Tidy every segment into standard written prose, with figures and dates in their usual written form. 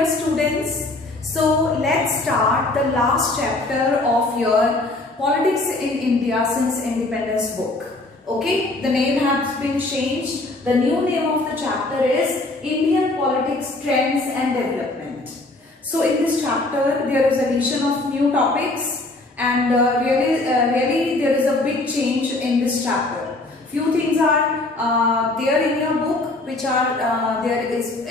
dear students. So let's start the last chapter of your Politics in India since Independence book. Okay, the name has been changed. The new name of the chapter is Indian Politics Trends and Development. So in this chapter there is addition of new topics and really there is a big change in this chapter. Few things are there in your book which are there is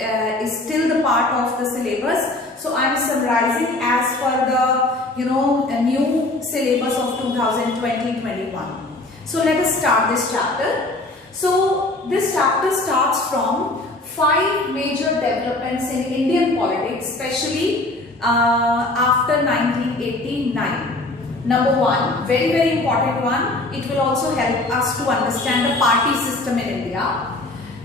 still the part of the syllabus. So I am summarizing as per the a new syllabus of 2020-21. So let us start this chapter. So this chapter starts from 5 major developments in Indian politics, especially after 1989. Number 1, very important one. It will also help us to understand the party system in India.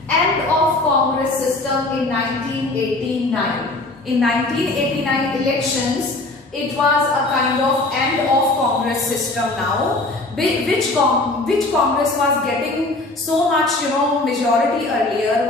End of Congress system in 1989. In 1989 elections, it was a kind of end of Congress system now. Which Congress was getting so much majority earlier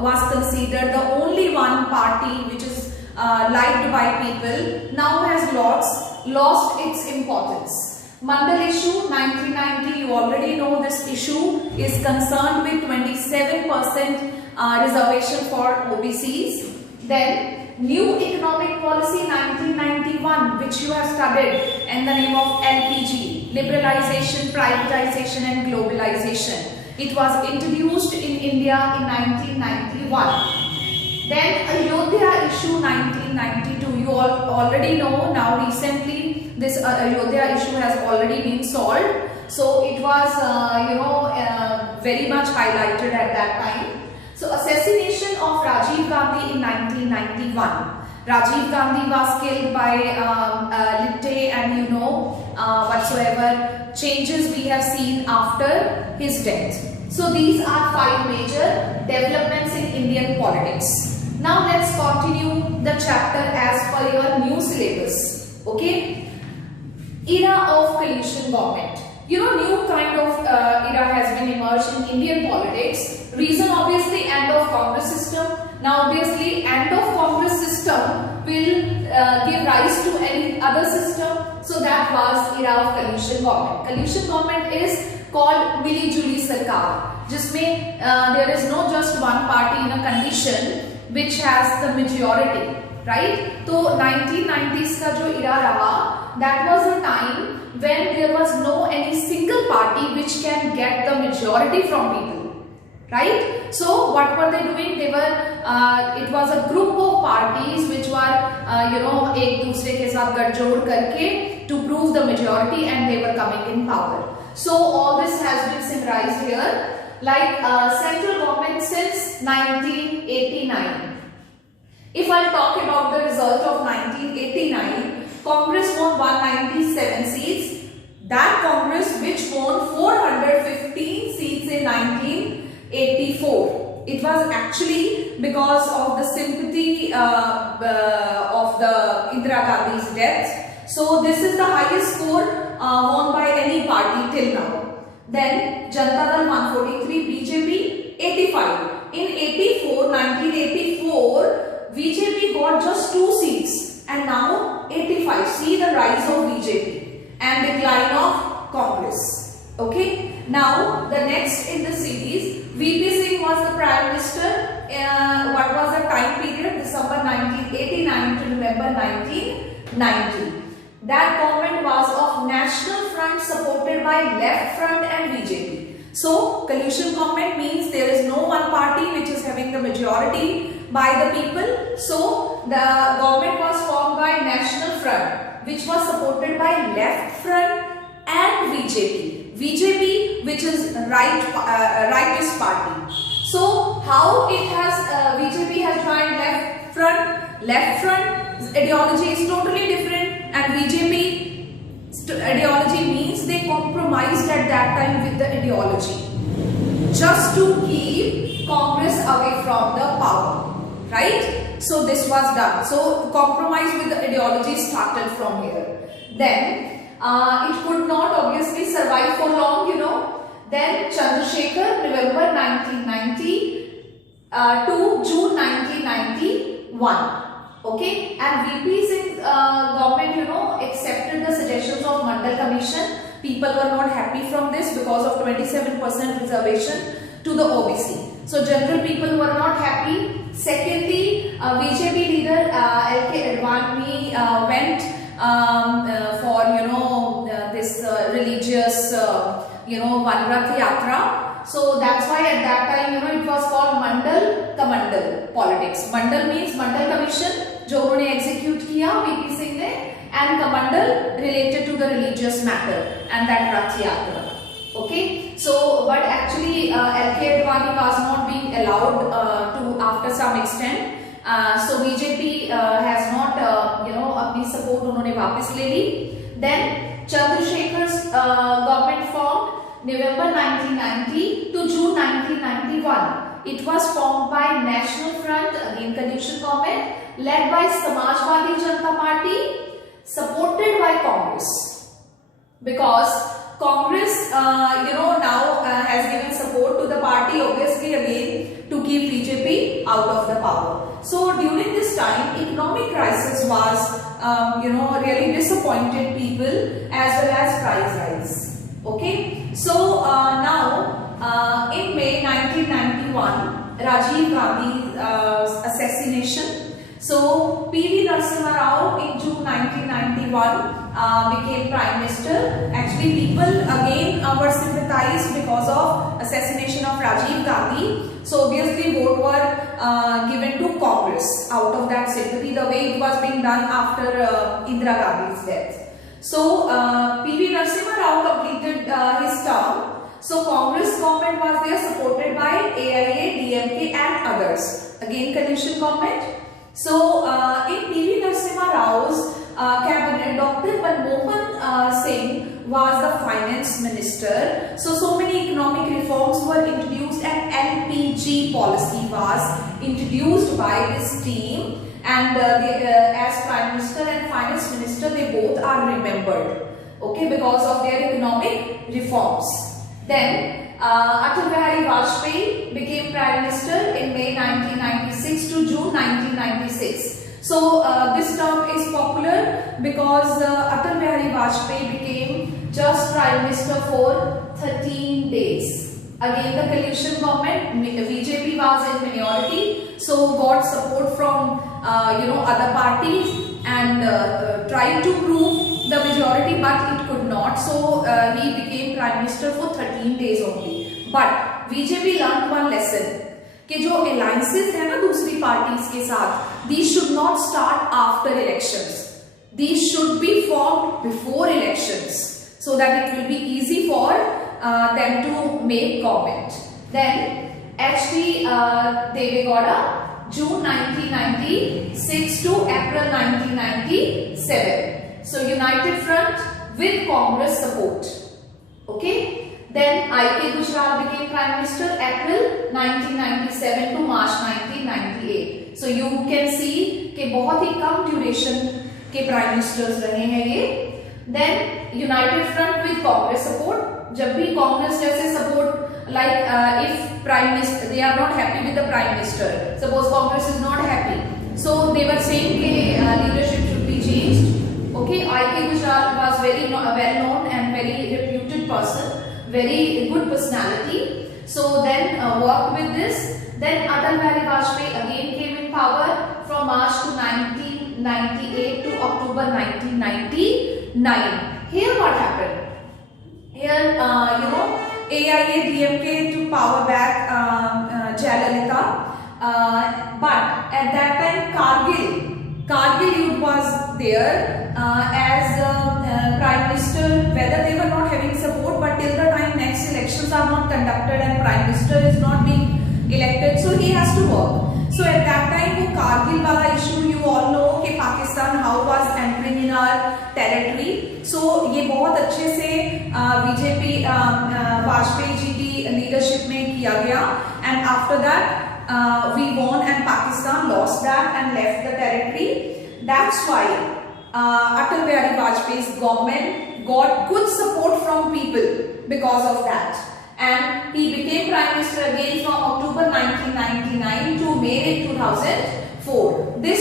was considered the only one party which is liked by people, now has lost its importance. Mandal issue 1990, you already know this issue is concerned with 27% reservation for OBCs. Then new economic policy 1991, which you have studied in the name of LPG, liberalization, privatization and globalization. It was introduced in India in 1991. Then Ayodhya issue 1992, you all already know. Now recently this Ayodhya issue has already been solved. So it was very much highlighted at that time. So assassination of Rajiv Gandhi in 1991. Rajiv Gandhi was killed by Lipte and whatsoever changes we have seen after his death. So these are 5 major developments in Indian politics. Now let's continue the chapter as per your new syllabus. Okay. Era of coalition government. New kind of era has been emerged in Indian politics. Reason obviously end of Congress system. Now obviously end of Congress system will give rise to any other system. So that was era of coalition government. Coalition government is called Mili Juli Sarkar. Jisme there is no just one party in a condition which has the majority, right? So 1990s का जो era रहा, that was a time when there was no any single party which can get the majority from people, right? So what were they doing? They were it was a group of parties which were एक दूसरे के साथ गठजोड़ करके to prove the majority, and they were coming in power. So all this has been summarized here. Like central government since 1989. If I talk about the result of 1989, Congress won 197 seats. That Congress which won 415 seats in 1984. It was actually because of the sympathy of the Indira Gandhi's death. So this is the highest score won by any party till now. Then Janata Dal 143, BJP 85. In 1984, BJP got just 2 seats and now 85. See the rise of BJP and decline of Congress. Okay. Now the next in the series, VP Singh was the Prime Minister. What was the time period? December 1989 to November 1990. That government was of National Front supported by Left Front and BJP. So coalition government means there is no one party which is having the majority by the people. So the government was formed by National Front, which was supported by Left Front and BJP. BJP, which is rightist party. So how it has BJP has joined Left Front? Left Front ideology is totally different. And BJP ideology means they compromised at that time with the ideology just to keep Congress away from the power, right? So this was done. So compromise with the ideology started from here. Then it could not obviously survive for long, Then Chandrasekhar, November 1990 to June 1990 won. Okay, and VPs in government, accepted the suggestions of Mandal Commission. People were not happy from this because of 27% reservation to the OBC. So general people were not happy. Secondly, BJP leader LK Advani went for this religious Vanrath Yatra. So that's why at that time it was called Mandal Kamandal politics. Mandal means Mandal Commission जो उन्होंने execute किया VP Singh ने, and Kamandal related to the religious matter and that Rath Yatra. Okay, so but actually LK Advani was not being allowed to after some extent. So BJP has not अपनी support उन्होंने वापस ले ली. Then Chandrasekhar's government formed November 1990 to June 1991. It was formed by National Front, again coalition government, led by Samajwadi Janata Party, supported by Congress. Because Congress, now has given support to the party, obviously again to keep BJP out of the power. So during this time, economic crisis was, really disappointed people as well as price rise. Okay, so now in May 1991, Rajiv Gandhi's assassination. So PV Narasimha Rao in June 1991 became Prime Minister. Actually, people again were sympathized because of assassination of Rajiv Gandhi. So obviously vote were given to Congress out of that sympathy, the way it was being done after Indira Gandhi's death. So PV Narasimha Rao completed his term. So Congress government was there, supported by AIA, DMK and others. Again coalition government. So in PV Narasimha Rao's cabinet, Dr. Manmohan Singh was the finance minister. So many economic reforms were introduced and LPG policy was introduced by this team. And as Prime Minister and Finance Minister, they both are remembered, okay, because of their economic reforms. Then Atal Bihari Vajpayee became Prime Minister in May 1996 to June 1996. So this term is popular because Atal Bihari Vajpayee became just Prime Minister for 13 days. Again, the coalition government, BJP was in minority, so got support from other parties and tried to prove the majority, but it could not. So he became Prime Minister for 13 days only. But BJP learned one lesson कि जो alliances है ना दूसरी parties के साथ, these should not start after elections. These should be formed before elections, so that it will be easy for them to make comment. Then H.D. Deve Gowda, June 1996 to April 1997. So United Front with Congress support. Okay. Then I.K. Gujral became Prime Minister April 1997 to March 1998. So you can see कि बहुत ही कम duration के Prime Ministers रहे हैं ये. Then United Front with Congress support. जब भी कांग्रेस जैसे support like if prime minister they are not happy with the prime minister, suppose Congress is not happy, so they were saying that leadership should be changed. Okay, I.K. Gujral was very well known and very reputed person, very good personality. So then worked with this. Then Atal Bihari Vajpayee again came in power from March to 1998 to October 1999. Here what happened? Here, AIA DMK took power back Jayalalitha, but at that time Kargil youth was there as Prime Minister. Whether they were not having support, but till the time next elections are not conducted and Prime Minister is not being elected, so he has to work. So at that time, वो Kargil वाला issue you all know कि Pakistan how was entering in our territory. So ये बहुत अच्छे से BJP Vajpayee ji की leadership में किया गया, and after that we won and Pakistan lost that and left the territory. That's why Atal Bihari Vajpayee's government got good support from people because of that. And he became Prime Minister again from October 1999 to May 2004. This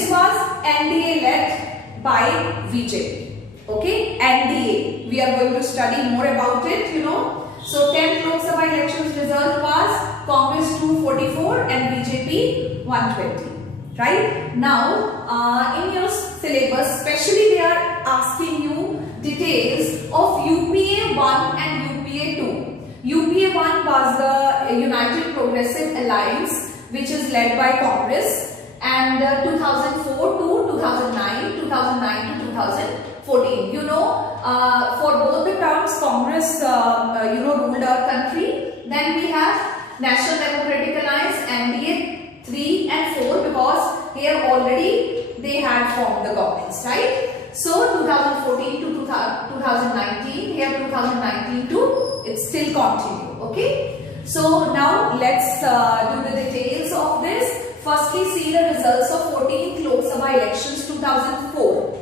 by VJP. Okay, NDA. We are going to study more about it, you know. So 10th Lok Sabha elections result was Congress 244 and BJP 120. Right now, in your syllabus, especially they are asking you details of UPA 1 and UPA 2. UPA 1 was the United Progressive Alliance, which is led by Congress, and 2004 to 2009, 2009 to 2014. You know, for both the terms, Congress, ruled our country. Then we have National Democratic Alliance, NDA 3 and 4, because here already they had formed the governments, right? So 2014 to 2019, here 2019 to it still continue. Okay. So now let's do the details of this. Firstly, see the results of 14th Lok Sabha elections 2004.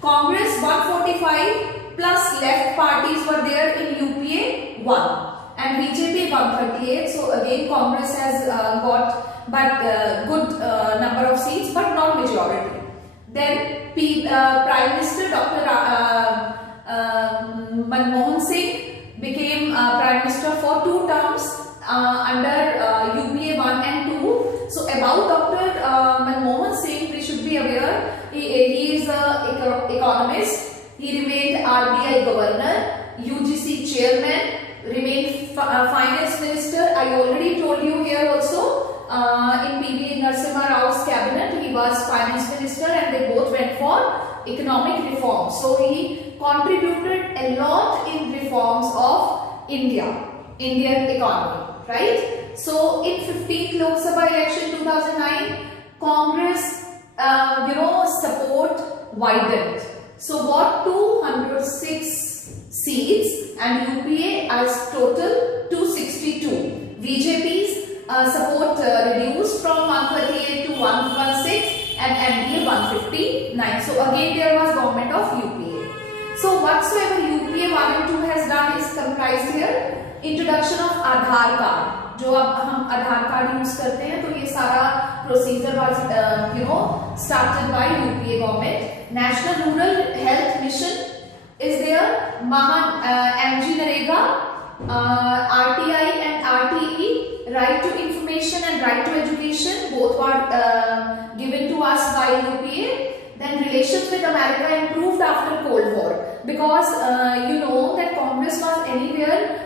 Congress 145 plus left parties were there in UPA 1 and BJP 138. So again Congress has got but good number of seats, but not majority. Then Prime Minister Dr. Manmohan Singh became Prime Minister for 2 terms under UPA 1 and 2. So about Dr. Manmohan Singh, we should be aware, he is an economist. He remained RBI Governor, UGC Chairman, remained Finance Minister. I already told you here also. In PV Narasimha Rao's cabinet, he was finance minister, and they both went for economic reform. So he contributed a lot in reforms of Indian economy, right? So in 15th Lok Sabha election 2009, Congress, support widened. So got 206 seats and UPA as total 262. BJP's support reduced from 138 to 116 and NDA 159. So again there was government of UPA. So whatsoever UPA 1 and 2 has done is comprised here. Introduction of Aadhaar card. जो अब हम आधार card use करते हैं, तो ये सारा procedure was started by UPA government. National Rural Health Mission is there. MGNREGA, RTI and RTE, right to information and right to education, both were given to us by UPA. Then relations with America improved after Cold War, because you know that Congress was anywhere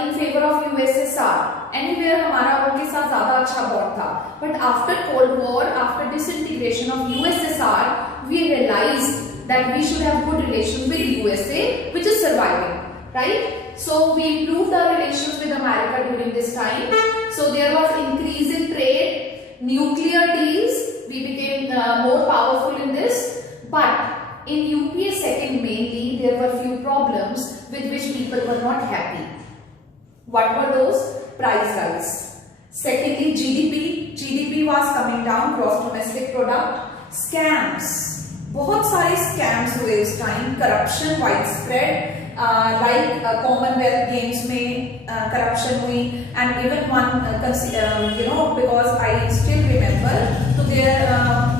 in favor of USSR. Anywhere हमारा उनके साथ ज़्यादा अच्छा bond था. But after Cold War, after disintegration of USSR, we realized that we should have good relations with USA, which is surviving, right? So we improved our relations with America during this time. So there was increase in trade, nuclear deals. We became more powerful in this. But in UPA second mainly, there were few problems with which people were not happy. What were those? Price rise. Secondly, GDP was coming down, gross domestic product. Scams. बहुत सारे scams हुए उस time. Corruption widespread. Like Commonwealth Games में corruption हुई, and even one because I still remember, तो there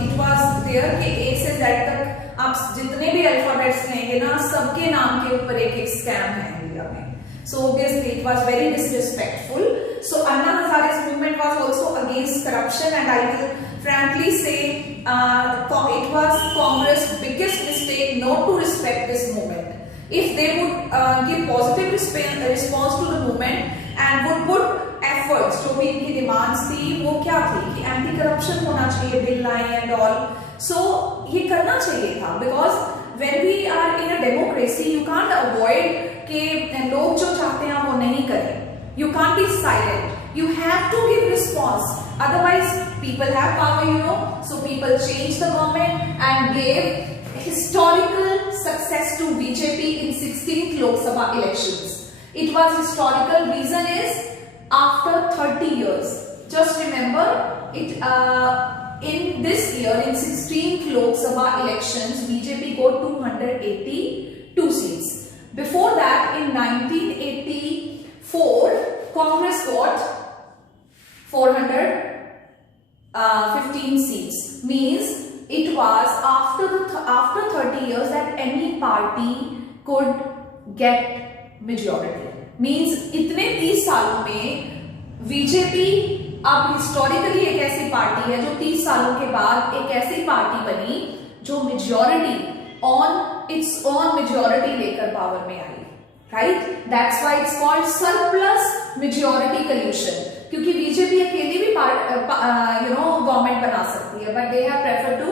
it was there कि A से Z तक आप जितने भी alphabets लेंगे ना, सबके नाम के ऊपर एक scam है इंडिया में. So obviously it was very disrespectful. So Anna Hazare's movement was also against corruption, and I will frankly say it was Congress' biggest mistake not to respect this movement. If they would give positive response to the movement and would put efforts, जो भी इनकी demands थी वो क्या थी कि anti corruption होना चाहिए, bill लाएं and all. So ये करना चाहिए था, because when we are in a democracy, you can't avoid कि लोग जो चाहते हैं वो नहीं करें. You can't be silent. You have to give response. Otherwise, people have power, So people changed the government and gave historical success to BJP in 16th Lok Sabha elections. It was historical. Reason is after 30 years. Just remember it. In this year, in 16th Lok Sabha elections, BJP got 282 seats. Before that, in 1984, Congress got 415 seats. Means it was after 30 years that any party could get majority. Means इतने 30 सालों में BJP अब historically एक ऐसी party है जो 30 सालों के बाद एक ऐसी पार्टी बनी जो majority on its own majority लेकर पावर में आई, right? That's why it's called surplus majority coalition, क्योंकि बीजेपी अकेली भी गवर्नमेंट बना सकती है, but they have preferred to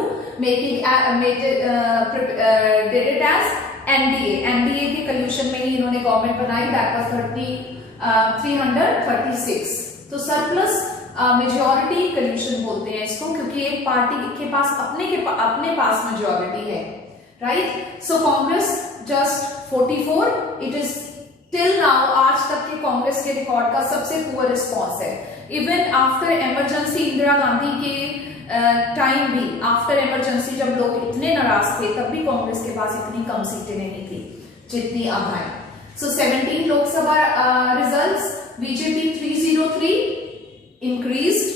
did it as NDA के कॉल्यूशन में ही इन्होंने गवर्नमेंट बनाई, दैट वाज 336। तो सरप्लस मेजॉरिटी कॉल्यूशन बोलते हैं इसको, क्योंकि एक पार्टी के पास अपने पास मेजॉरिटी है, right? So Congress just 44, it is till now आज तक के कांग्रेस के रिकॉर्ड का सबसे पुअर रिस्पॉन्स है। Even after emergency Indira Gandhi के टाइम भी, आफ्टर इमरजेंसी जब लोग इतने नाराज थे, तब भी कांग्रेस के पास इतनी कम सीटें नहीं थी जितनी अब है। सो 17 Lok Sabha results, BJP 303 increased,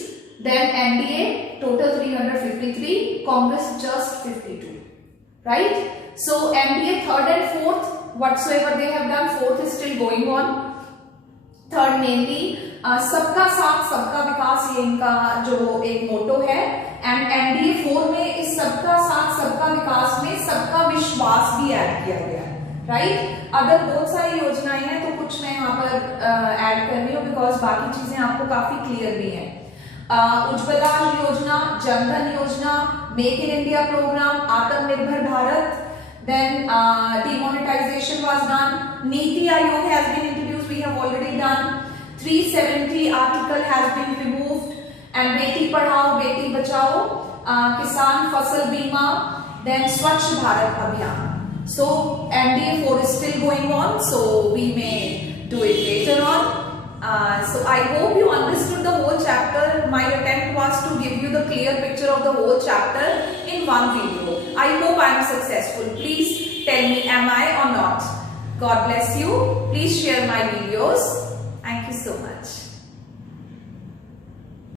then NDA total 353, Congress just 52, right? So NDA third and fourth, whatsoever they have done, fourth is still going on. Third mainly सबका साथ सबका विकास, ये इनका जो एक मोटो है, एंड NDA 4 में इस सबका साथ सबका विकास में सबका विश्वास भी ऐड किया गया है, राइट? अगर बहुत सारी योजनाएं हैं तो कुछ मैं यहाँ पर ऐड कर रही हूँ बिकॉज बाकी चीजें आपको काफी क्लियर भी हैं। उज्ज्वला योजना, जनधन योजना, मेक इन इंडिया प्रोग्राम, आत्मनिर्भर Bharat, then demonetization was done, Niti Aayog has been introduced, we have already done, 370 article has been removed, and Beti Padhao Beti Bachao, Kisan Fasal Bima, then Swachh Bharat Abhiyan. So NDA 4 is still going on, so we may do it later on. So I hope you understood the whole chapter. My attempt was to give you the clear picture of the whole chapter in one video. I hope I am successful. Please tell me, am I or not? God bless you. Please share my videos. Thank you so much.